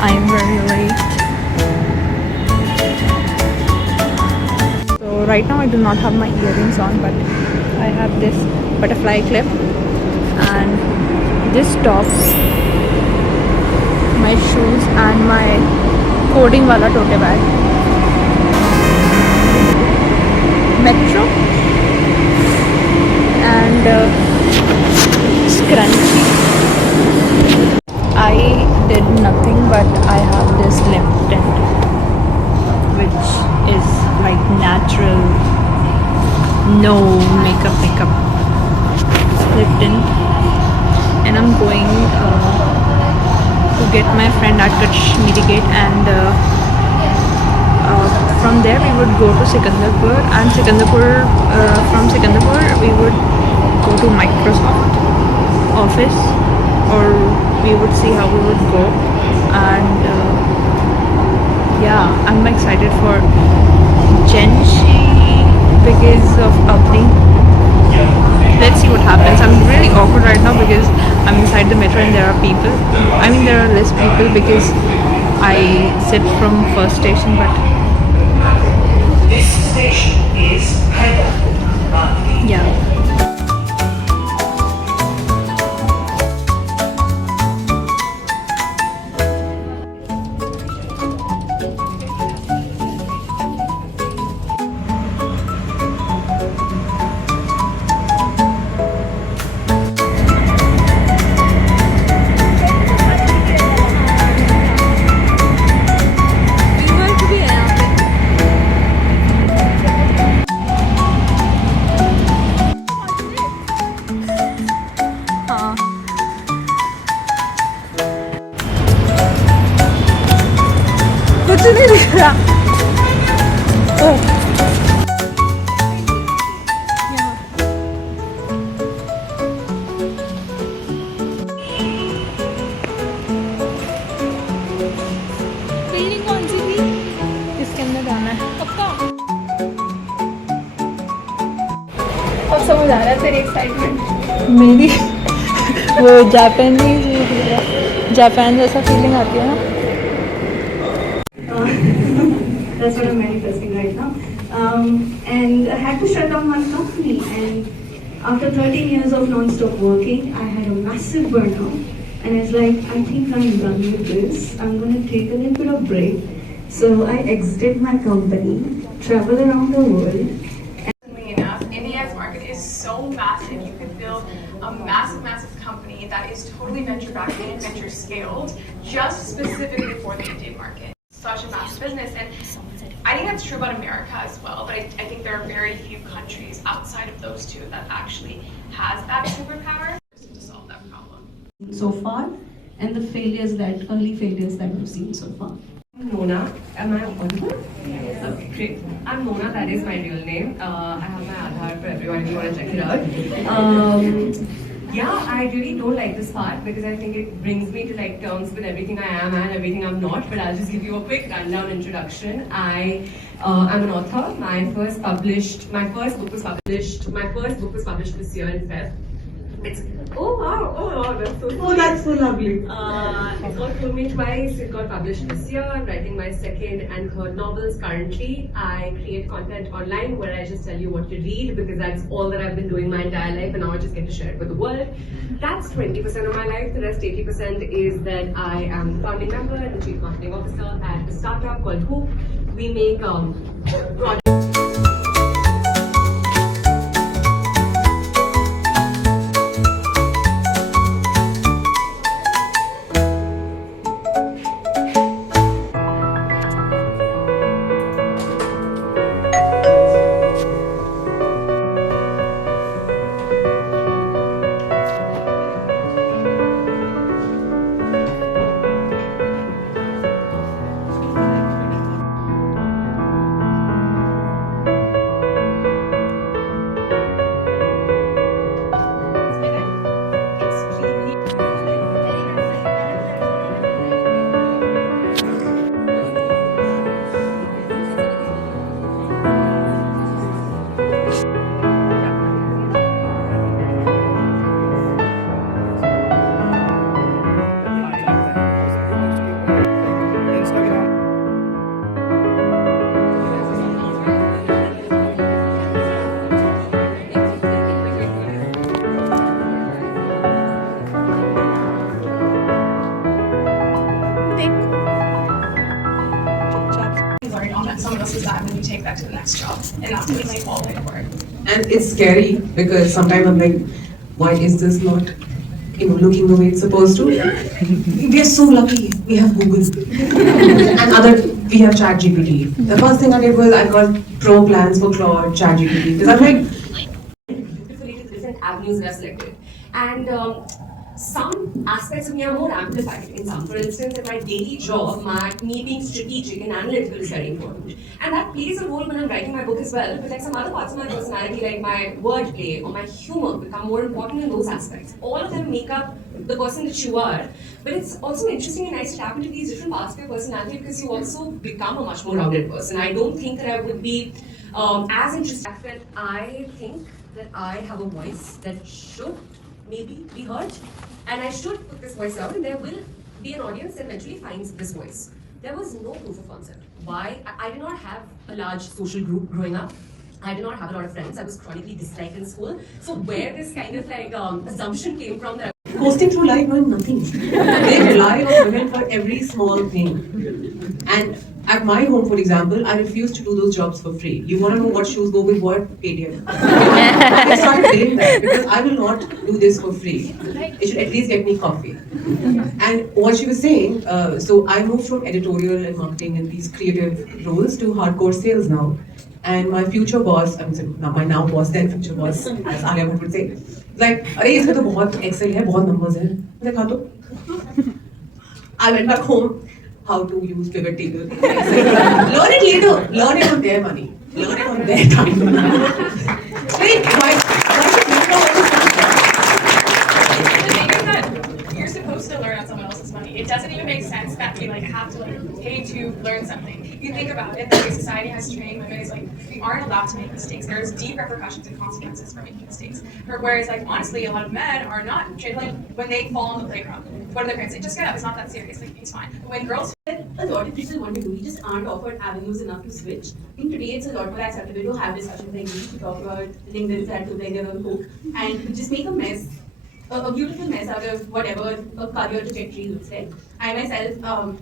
I'm very late. So right now I do not have my earrings on, but I have this butterfly clip and this top, my shoes and my coding wala tote bag. Metro and scrunchie. I did nothing, but I have this lip tint which is like natural, no makeup lip tint, and I'm going to get my friend at Kashmiri Gate, and from there we would go to Sikandarpur, and from Sikandarpur we would go to Microsoft office, or we would see how we would go. And yeah, I'm excited for GenShe because of Avni. Let's see what happens. I'm really awkward right now because I'm inside the metro and there are people. I mean, there are less people because I sit from first station, but this station is Hyderabad. yeah. कुछ नहीं दिख रहा। Building कौन सी थी? इसके अंदर जाना है पक्का। अब समझ आ रहा है तेरी एक्साइटमेंट मेरी। वो जापान जैसा फीलिंग आती है ना। That's what I'm manifesting right now. And I had to shut down my company. And after 13 years of non-stop working, I had a massive burnout. And I was like, I think I'm done with this. I'm going to take a little bit of break. So I exited my company, traveled around the world. Enough, India's market is so massive. You could build a massive company that is totally venture backed and venture scaled, just specifically for the Indian market. Such a massive business, and I think that's true about America as well, but I think there are very few countries outside of those two that actually has that superpower to solve that problem. So far, and the early failures that we've seen so far. Mona, am I audible? Yes. Okay, great. I'm Mona, that is my real name. I have my Aadhaar for everyone if you want to check it out. Yeah, I really don't like this part because I think it brings me to like terms with everything I am and everything I'm not. But I'll just give you a quick rundown introduction. I'm an author. My first book was published this year in Feb. Oh wow, that's so sweet. Oh, that's so lovely. It's got told me twice. It got published this year. I'm writing my second and third novels currently. I create content online where I just tell you what to read because that's all that I've been doing my entire life, and now I just get to share it with the world. That's 20% of my life. The rest 80% is that I am the founding member and the chief marketing officer at a startup called Hoop. We make projects. back to the next job. And that's what it's all in for. And it's scary because sometimes I'm like, why is this not, looking the way it's supposed to? We are so lucky. We have Google and we have ChatGPT. The first thing I did was I got pro plans for Claude, ChatGPT, because I'm like, Beautifully to different avenues that are selected. And some aspects of me are more amplified in some. For instance, in my daily job, me being strategic and analytical is very important. And that plays a role when I'm writing my book as well. But like some other parts of my personality, like my wordplay or my humor, become more important in those aspects. All of them make up the person that you are. But it's also interesting and nice to tap into these different parts of your personality because you also become a much more rounded person. I don't think that I would be as interested. I think that I have a voice that should maybe be heard, and I should put this voice out, and there will be an audience that eventually finds this voice. There was no proof of concept. Why? I did not have a large social group growing up. I did not have a lot of friends. I was chronically disliked in school. So where this kind of like assumption came from that coasting through life knowing nothing. They rely on women for every small thing. And at my home, for example, I refuse to do those jobs for free. You want to know what shoes go with what? Pay them. I started doing that because I will not do this for free. It should at least get me coffee. And what she was saying, so I moved from editorial and marketing and these creative roles to hardcore sales now. And my future boss, my now boss, then future boss, as Alia Bhatt would say, like, अरे इसमें तो बहुत Excel है, बहुत numbers हैं. मैंने कहा तो. I went back home. How to use pivot table. Learn it later. Learn it on their money. Learn it on their time. Like, why should you know all this stuff? The thing is that you're supposed to learn on someone else's money. It doesn't even make sense that we like have to like pay to learn something. You think about it, the way society has trained women is like we aren't allowed to make mistakes. There's deep repercussions and consequences for making mistakes. Whereas like honestly, a lot of men are not like when they fall on the playground. What are their parents say? Just get up. It's not that serious. Like it's fine. But when girls a lot of people want to do, we just aren't offered avenues enough to switch. I think today it's a lot more acceptable to have discussions like this, to talk about LinkedIn that to play their own hook and to just make a mess, a beautiful mess out of whatever a career trajectory looks like. I myself, I'll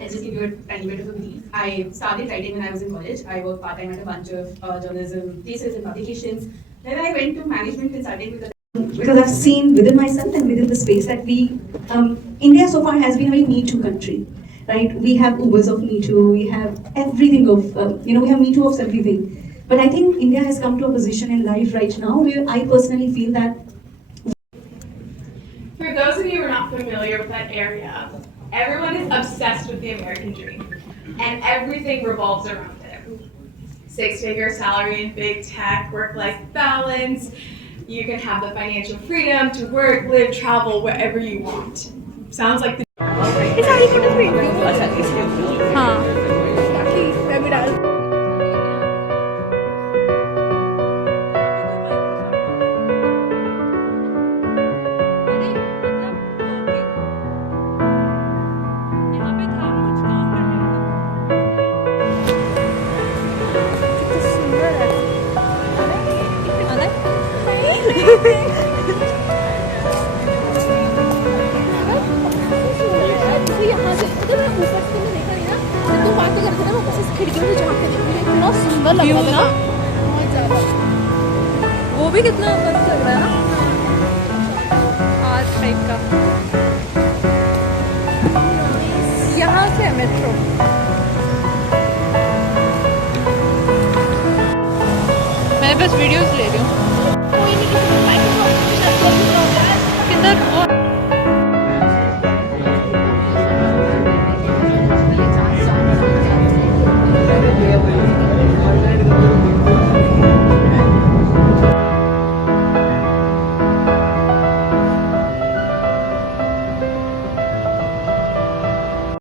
just give you a tiny bit of a brief. I started writing when I was in college. I worked part-time at a bunch of journalism thesis and publications. Then I went to management consulting with because I've seen within myself and within the space that India so far has been a very Me Too country, right? We have Ubers of Me Too, we have everything of, we have Me Too of everything. But I think India has come to a position in life right now where I personally feel that. For those of you who are not familiar with that area, everyone is obsessed with the American dream, and everything revolves around it. 6-figure salary in big tech, work-life balance. You can have the financial freedom to work, live, travel wherever you want. Sounds like the सुंदर लग रहा है बहुत ज़्यादा वो भी कितना मस्त लग रहा है ना आर्ट टाइप का यहाँ से मेट्रो मैं बस वीडियोस ले रही हूँ किधर